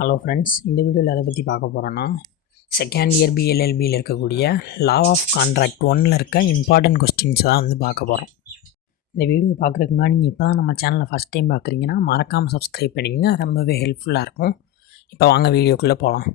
Hello friends, இந்த வீடியோவில் எதை பற்றி பார்க்க போகிறோன்னா செகண்ட் இயர் பிஎல்எல்பியில் இருக்கக்கூடிய லா ஆஃப் கான்ட்ராக்ட் 1ல் இருக்க இம்பார்ட்டன்ட் கொஸ்டின்ஸ் தான் வந்து பார்க்க போகிறோம். இந்த வீடியோ பார்க்குறதுக்கு முன்னாடி நீங்கள் இப்போ தான் நம்ம சேனலை ஃபஸ்ட் டைம் பார்க்குறீங்கன்னா மறக்காமல் சப்ஸ்கிரைப் பண்ணிங்க, ரொம்பவே ஹெல்ப்ஃபுல்லாக இருக்கும். இப்போ வாங்க வீடியோக்குள்ளே போகலாம்.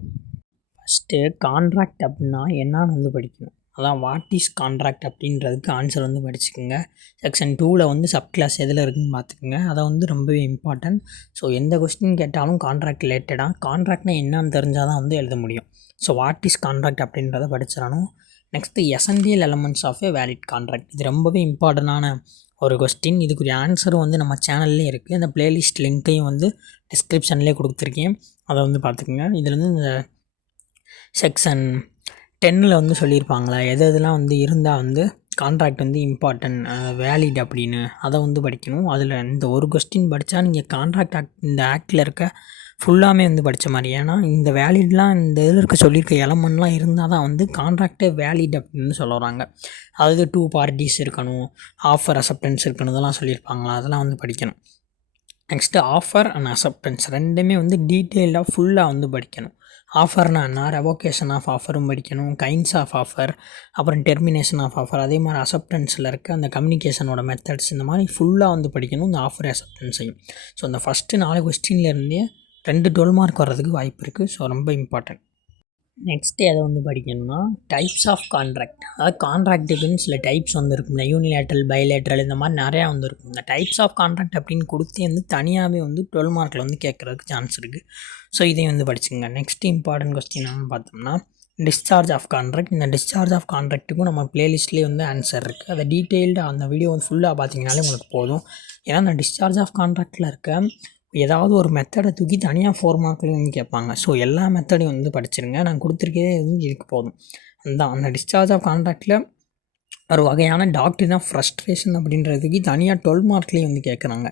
ஃபஸ்ட்டு கான்ட்ராக்ட் அப்படின்னா என்னான்னு வந்து படிக்கணும். அதான் வாட் இஸ் கான்ட்ராக்ட் அப்படின்றதுக்கு ஆன்சர் வந்து படிச்சுக்கோங்க. செக்ஷன் 2ல் வந்து சப் கிளாஸ் எதில் இருக்குதுன்னு பார்த்துக்குங்க. அதை வந்து ரொம்பவே இம்பார்ட்டன்ட். ஸோ எந்த கொஸ்டின் கேட்டாலும் கான்ட்ராக்ட் ரிலேட்டடாக கான்ட்ராக்ட்னா என்னன்னு தெரிஞ்சால் தான் வந்து எழுத முடியும். ஸோ வாட் இஸ் கான்ட்ராக்ட் அப்படின்றத படிச்சிடணும். Next essential elements of a valid contract, இது ரொம்பவே இம்பார்ட்டண்டான ஒரு கொஸ்டின். இதுக்குரிய ஆன்சரும் வந்து நம்ம சேனல்லே இருக்குது. அந்த பிளேலிஸ்ட் லிங்க்கையும் வந்து டிஸ்கிரிப்ஷன்லேயே கொடுத்துருக்கேன், அதை வந்து பார்த்துக்குங்க. இதில் வந்து இந்த செக்ஷன் 10ல் வந்து சொல்லியிருப்பாங்களா எது எதெல்லாம் வந்து இருந்தால் வந்து கான்ட்ராக்ட் வந்து இம்பார்ட்டன்ட் வேலிட் அப்படின்னு, அதை வந்து படிக்கணும். அதில் இந்த ஒரு கொஸ்டின் படித்தா நீங்கள் கான்ட்ராக்ட் ஆக்ட் இந்த ஆக்டில் இருக்க ஃபுல்லாமே வந்து படித்த மாதிரி. ஏன்னா இந்த வேலிட்லாம் இந்த இதில் இருக்க சொல்லியிருக்க எலமெண்ட்லாம் இருந்தால் தான் வந்து கான்ட்ராக்டே வேலிட் அப்படின்னு சொல்லுறாங்க. அதாவது 2 பார்ட்டிஸ் இருக்கணும், ஆஃபர் அக்செப்டன்ஸ் இருக்கணும், இதெல்லாம் சொல்லியிருப்பாங்களா, அதெல்லாம் வந்து படிக்கணும். நெக்ஸ்ட்டு ஆஃபர் அண்ட் அக்செப்டன்ஸ் ரெண்டுமே வந்து டீட்டெயில்டாக ஃபுல்லாக வந்து படிக்கணும். ஆஃபர்னா என்ன, ரெவோகேஷன் ஆஃப் ஆஃபரும் படிக்கணும், கைண்ட்ஸ் ஆஃப் ஆஃபர், அப்புறம் டெர்மினேஷன் ஆஃப் ஆஃபர், அதே மாதிரி அக்செப்டன்ஸில் இருக்க அந்த கம்யூனிகேஷனோட மெத்தட்ஸ், இந்த மாதிரி ஃபுல்லாக வந்து படிக்கணும் இந்த ஆஃபர் அக்செப்டன்ஸையும். ஸோ இந்த ஃபஸ்ட்டு 4 கொஸ்டின்லேருந்தே 2 12 மார்க் வர்றதுக்கு வாய்ப்பு இருக்குது. ஸோ ரொம்ப இம்பார்ட்டன்ட். நெக்ஸ்ட்டு எதை வந்து படிக்கணும்னா டைப்ஸ் ஆஃப் கான்ட்ராக்ட். அதாவது கான்ட்ராக்ட்டுக்குன்னு சில டைப்ஸ் வந்து இருக்கும். இந்த யூனிலேட்ரல், பைலேட்ரல், இந்த மாதிரி நிறையா வந்து இருக்கும். இந்த டைப்ஸ் ஆஃப் கான்ட்ராக்ட் அப்படின்னு கொடுத்து வந்து தனியாகவே வந்து 12 மார்க்கில் வந்து கேட்குறதுக்கு சான்ஸ் இருக்குது. ஸோ இதையும் வந்து படிச்சுங்க. நெக்ஸ்ட் இம்பார்ட்டன்ட் கொஸ்டின் பார்த்தோம்னா டிஸ்சார்ஜ் ஆஃப் கான்ட்ராக்ட். இந்த டிஸ்சார்ஜ் ஆஃப் கான்ட்ராக்ட்டுக்கும் நம்ம பிளேலிஸ்ட்லேயே வந்து ஆன்சர் இருக்குது. அதை டீட்டெயில்டாக அந்த வீடியோ வந்து ஃபுல்லாக பார்த்தீங்கனாலே உங்களுக்கு போதும். ஏன்னா அந்த டிஸ்சார்ஜ் ஆஃப் கான்ட்ராக்டில் இருக்க ஏதாவது ஒரு மெத்தடை தூக்கி தனியாக 4 மார்க்லேயும் வந்து கேட்பாங்க. ஸோ எல்லா மெத்தடையும் வந்து படிச்சிருங்க. நான் கொடுத்துருக்கே வந்து இதுக்கு போதும். அந்த டிஸ்சார்ஜ் ஆஃப் கான்ட்ராக்டில் ஒரு வகையான டாக்டரின் ஆஃப் ஃப்ரஸ்ட்ரேஷன் அப்படின்றதுக்கு தனியாக 12 மார்க்லேயும் வந்து கேட்குறாங்க.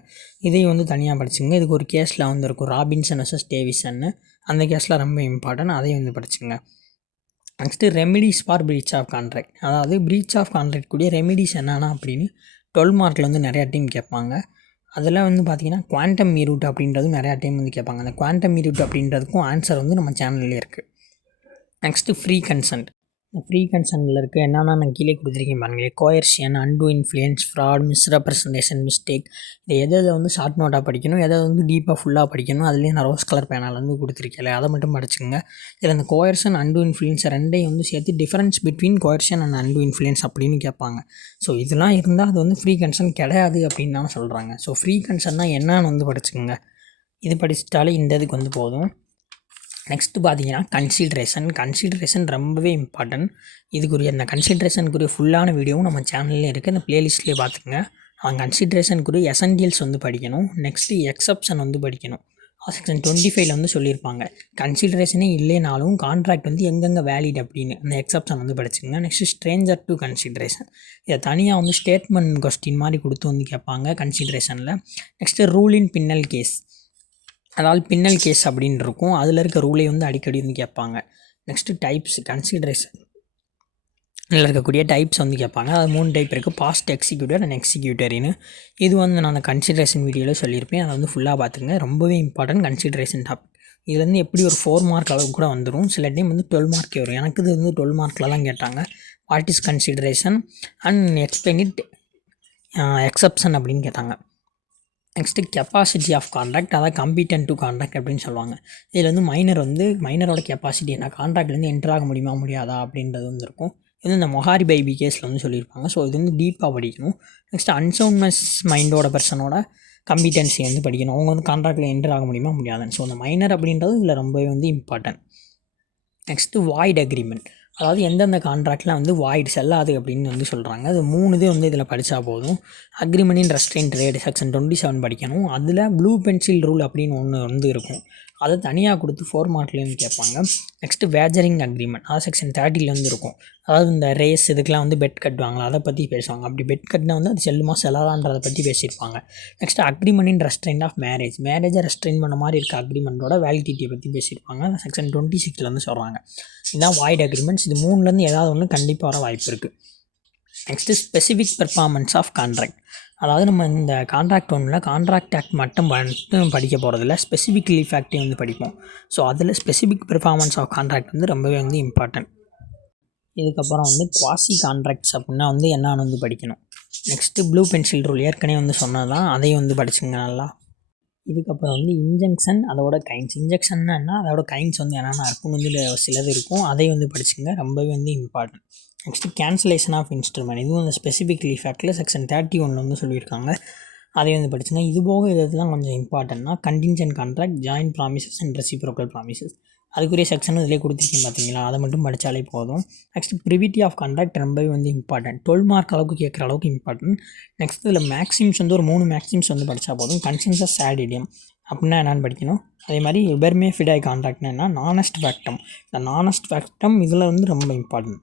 இதையும் வந்து தனியாக படிச்சுங்க. இதுக்கு ஒரு கேஸில் வந்து இருக்கும், ராபின்சன் வர்சஸ் டேவிசன்னு. அந்த கேஸில் ரொம்ப இம்பார்ட்டன்ட், அதையும் வந்து படிச்சுங்க. Next remedies for breach of contract. அதாவது ப்ரீச் ஆஃப் கான்ட்ராக்ட் கூடிய ரெமிடிஸ் என்னென்னா அப்படின்னு 12 மார்க்கில் வந்து நிறையா டைம் கேட்பாங்க. அதில் வந்து பார்த்திங்கன்னா குவாண்டம் மீரூட் அப்படின்றதும் நிறையா டைம் வந்து கேட்பாங்க. அந்த குவாண்டம் மீரூட் அப்படின்றதுக்கும் ஆன்சர் வந்து நம்ம சேனல்லே இருக்குது. Next free consent. இந்த ஃப்ரீ கன்சென்ட்டில் இருக்குது என்னென்னா நான் கீழே கொடுத்துருக்கேன் பாருங்களேன். Coercion, undue influence, fraud, misrepresentation, mistake. இது எதை வந்து ஷார்ட் நோட்டாக படிக்கணும், எதை வந்து டீப்பாக ஃபுல்லாக படிக்கணும், அதுலேயே நான் ரோஸ் கலர் பேனால் வந்து கொடுத்துருக்கேன், அதை மட்டும் படிச்சுங்க. இதில் அந்த கோயர்ஷன், அன்டு இன்ஃப்ளூயன்ஸ் ரெண்டையும் வந்து சேர்த்து difference between coercion and undue influence அப்படின்னு கேட்பாங்க. ஸோ இதெல்லாம் இருந்தால் அது வந்து ஃப்ரீ கன்சென்ட் கிடையாது அப்படின்னு தான் சொல்கிறாங்க. ஸோ ஃப்ரீ கன்சென்ட்னா என்னன்னு வந்து படிச்சுக்கோங்க. இது படிச்சிட்டாலே இந்த இதுக்கு வந்து போதும். நெக்ஸ்ட்டு பார்த்தீங்கன்னா கன்சிடரேஷன் ரொம்பவே இம்பார்ட்டன்ட். இதுக்குரிய அந்த கன்சிடரேஷனுக்குரிய ஃபுல்லான வீடியோவும் நம்ம சேனல்லே இருக்குது, அந்த ப்ளேலிஸ்ட்லேயே பார்த்துக்குங்க. அவங்க கன்சிடரேஷனுக்குரிய எசென்ஷியல்ஸ் வந்து படிக்கணும். நெக்ஸ்ட்டு எக்ஸப்ஷன் வந்து படிக்கணும். செக்ஷன் 25ல் வந்து சொல்லியிருப்பாங்க கன்சிடரேஷனே இல்லைனாலும் கான்ட்ராக்ட் வந்து எங்கெங்கே வேலிட் அப்படின்னு, அந்த எக்ஸப்ஷன் வந்து படிச்சுங்க. Next stranger to consideration. இதை தனியாக வந்து ஸ்டேட்மெண்ட் கொஸ்டின் மாதிரி கொடுத்து வந்து கேட்பாங்க கன்சிடரேஷனில். நெக்ஸ்ட்டு ரூல் இன் பின்னல் கேஸ், அதாவது பின்னல் கேஸ் அப்படின்னு இருக்கும், அதில் இருக்க ரூலை வந்து அடிக்கடி வந்து கேட்பாங்க. நெக்ஸ்ட்டு டைப்ஸ் கன்சிடரேஷனில் இருக்கக்கூடிய டைப்ஸ் வந்து கேட்பாங்க. அது 3 டைப் இருக்குது, பாஸ்ட் எக்ஸிக்யூட்டர் அண்ட் எக்ஸிக்யூட்டரின்னு. இது வந்து நான் அந்த கன்சிடரேஷன் வீடியோவில் சொல்லியிருப்பேன், அதை வந்து ஃபுல்லாக பார்த்துங்க. ரொம்பவே இம்பார்ட்டன்ட் கன்சிடரேஷன் டாபிக். இது வந்து எப்படி ஒரு 4 மார்க் அளவுக்கு கூட வந்துடும், சில டைம் வந்து 12 மார்க்கே வரும். எனக்கு இது வந்து 12 மார்க்கில் தான் கேட்டாங்க. What is consideration and explain it exception அப்படின்னு கேட்டாங்க. நெக்ஸ்ட்டு கெப்பாசிட்டி ஆஃப் கான்ட்ராக்ட், அதாவது கம்பீட்டன்ட் டு கான்ட்ராக்ட் அப்படின்னு சொல்லுவாங்க. இதில் வந்து மைனரோட கெப்பாசிட்டி என்ன, கான்ட்ராக்ட்லேருந்து என்ட்ரு ஆக முடியுமா முடியாதா அப்படின்றது வந்து இருக்கும். இது இந்த மொஹாரி பைபி கேஸில் வந்து சொல்லியிருப்பாங்க. ஸோ இது வந்து டீப்பாக படிக்கணும். நெக்ஸ்ட்டு அன்சவுண்ட்னஸ் மைண்டோட பர்சனோட கம்பிட்டன்சி வந்து படிக்கணும். அவங்க வந்து கான்ட்ராக்டில் என்ட்ரு ஆக முடியுமா முடியாதுன்னு. ஸோ அந்த மைனர் அப்படின்றது இதில் ரொம்பவே வந்து இம்பார்ட்டன்ட். நெக்ஸ்ட்டு வாய்ட் அக்ரிமெண்ட், அதாவது எந்தெந்த கான்ட்ராக்ட்லாம் வந்து வாய்ட் செல்லாது அப்படின்னு வந்து சொல்கிறாங்க. அது 3 இது வந்து இதில் படித்தா போதும். Agreement in restraint trade section 27 படிக்கணும். அதில் ப்ளூ பென்சில் ரூல் அப்படின்னு ஒன்று வந்து இருக்கும், அதை தனியாக கொடுத்து 4 மார்க்லேருந்து கேட்பாங்க. நெக்ஸ்ட்டு வேஜரிங் அக்ரிமெண்ட், அதாவது செக்ஷன் 30லேருந்து இருக்கும். அதாவது இந்த ரேஸ் இதுக்கெலாம் வந்து பெட் கட்டுவாங்களா, அதை பற்றி பேசுவாங்க. அப்படி பெட் கட்டினா வந்து அது செல்லுமா செல்லாதான்றதை பற்றி பேசியிருப்பாங்க. Next agreement in restraint of மேரேஜை ரெஸ்ட்ரெயின் பண்ண மாதிரி இருக்க அக்ரிமெண்ட்டோட வேலிடிட்டியை பற்றி பேசியிருப்பாங்க. அந்த செக்ஷன் 26 வந்து சொல்கிறாங்க. இதுதான் வாய்ட் அக்ரிமெண்ட்ஸ். இது 3லேருந்து ஏதாவது ஒன்று கண்டிப்பாக வர வாய்ப்பு இருக்குது. Next specific performance of contract, அதாவது நம்ம இந்த கான்ட்ராக்ட் ஒன்றில் கான்ட்ராக்ட் ஆக்ட் மட்டும் படிக்க போகிறதில்ல, ஸ்பெசிஃபிக் லீஃப் ஆக்டையும் வந்து படிப்போம். ஸோ அதில் ஸ்பெசிஃபிக் பெர்ஃபார்மன்ஸ் ஆஃப் கான்ட்ராக்ட் வந்து ரொம்பவே வந்து இம்பார்ட்டன்ட். இதுக்கப்புறம் வந்து குவாசி கான்ட்ராக்ட்ஸ் அப்படின்னா வந்து என்னன்னு வந்து படிக்கணும். நெக்ஸ்ட்டு ப்ளூ பென்சில் ரூல் ஏற்கனவே வந்து சொன்னது தான், அதையும் வந்து படிச்சுங்க நல்லா. இதுக்கப்புறம் வந்து இன்ஜெக்ஷன் அதோட கைண்ட்ஸ். இன்ஜெக்ஷன்னா என்ன, அதோட கைண்ட்ஸ் வந்து என்னென்ன இருக்குன்னு வந்து சிலது இருக்கும், அதையும் வந்து படிச்சுங்க, ரொம்பவே வந்து important. Next cancellation of instrument, இதுவும் வந்து ஸ்பெசிஃபிக் லீஃப் ஆக்டில் செக்ஷன் 31 வந்து சொல்லியிருக்காங்க, அதையும் வந்து படிச்சுங்க. இது போக இதெல்லாம் கொஞ்சம் இம்பார்ட்டன்ட்னா contingent contract, joint promises and reciprocal promises, அதுக்குரிய செக்ஷனும் இதிலே கொடுத்துருக்கேன் பார்த்தீங்களா, அதை மட்டும் படித்தாலே போதும். நெக்ஸ்ட் ப்ரிவிட்டி ஆஃப் கான்ட்ராக்ட் ரொம்பவே வந்து இம்பார்ட்டன்ட், 12 மார்க் அளவுக்கு கேட்குற அளவுக்கு இம்பார்ட்டன்ட். நெக்ஸ்ட் இதில் மேக்ஸிம்ஸ் வந்து ஒரு 3 மேக்ஸிம்ஸ் வந்து படித்தா போதும். கன்சென்சஸ் ஆட் இடியம் அப்படின்னா என்னென்னு படிக்கணும். அதே மாதிரி உபெர்மே ஃபிடாய் கான்ட்ராக்ட்னா என்ன, நானஸ்ட் ஃபேக்டம், இந்த நானஸ்ட் ஃபேக்டம் இதில் வந்து ரொம்ப இம்பார்ட்டன்ட்.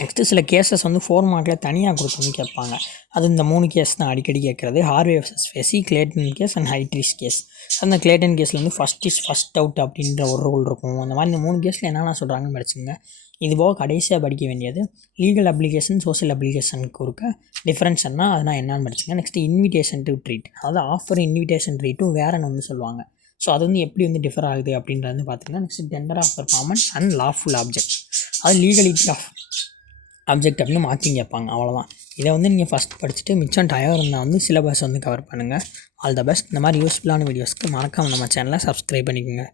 நெக்ஸ்ட்டு சில கேஸஸ் வந்து 4 மார்க்கில் தனியாக கொடுத்து வந்து கேட்பாங்க, அது இந்த 3 கேஸ் தான் அடிக்கடி கேட்குறது, Harvey versus Facey, Clayton case and ஹைட்ரிஸ் கேஸ். அந்த கிளேட்டன் கேஸில் வந்து ஃபஸ்ட் இஸ் ஃபஸ்ட் அவுட் அப்படின்ற ஒரு ரூல் இருக்கும். அந்த மாதிரி இந்த 3 கேஸில் என்னென்ன சொல்கிறாங்கன்னு படிச்சுங்க. இது போக கடைசியாக படிக்க வேண்டியது லீகல் அப்ளிகேஷன், சோஷியல் அப்ளிகேஷனுக்கு இருக்க டிஃப்ரென்ஸ் என்ன, அதனால் என்னென்னு படிச்சுங்க. நெக்ஸ்ட்டு இன்விடேஷன் டு ட்ரீட், அதாவது ஆஃபர் இன்விடேஷன் ட்ரீட்டும் வேறன்னு வந்து சொல்லுவாங்க. ஸோ அது வந்து எப்படி வந்து டிஃபர் ஆகுது அப்படின்றது வந்து பார்த்திங்கன்னா. Next tender of performance and lawful object, அது லீகலிட்டி ஆஃப் ஆப்ஜெக்ட் அப்படின்னு மாற்றி கேட்பாங்க, அவ்வளோதான். இதை வந்து நீங்கள் ஃபஸ்ட் படிச்சுட்டு மிச்சம் டயம் இருந்தால் வந்து சிலபஸ் வந்து கவர் பண்ணுங்கள். All the best. இந்த மாதிரி யூஸ்ஃபுல்லான வீடியோஸ்க்கு மறக்காமல் நம்ம சேனலை சப்ஸ்கிரைப் பண்ணிக்கோங்க.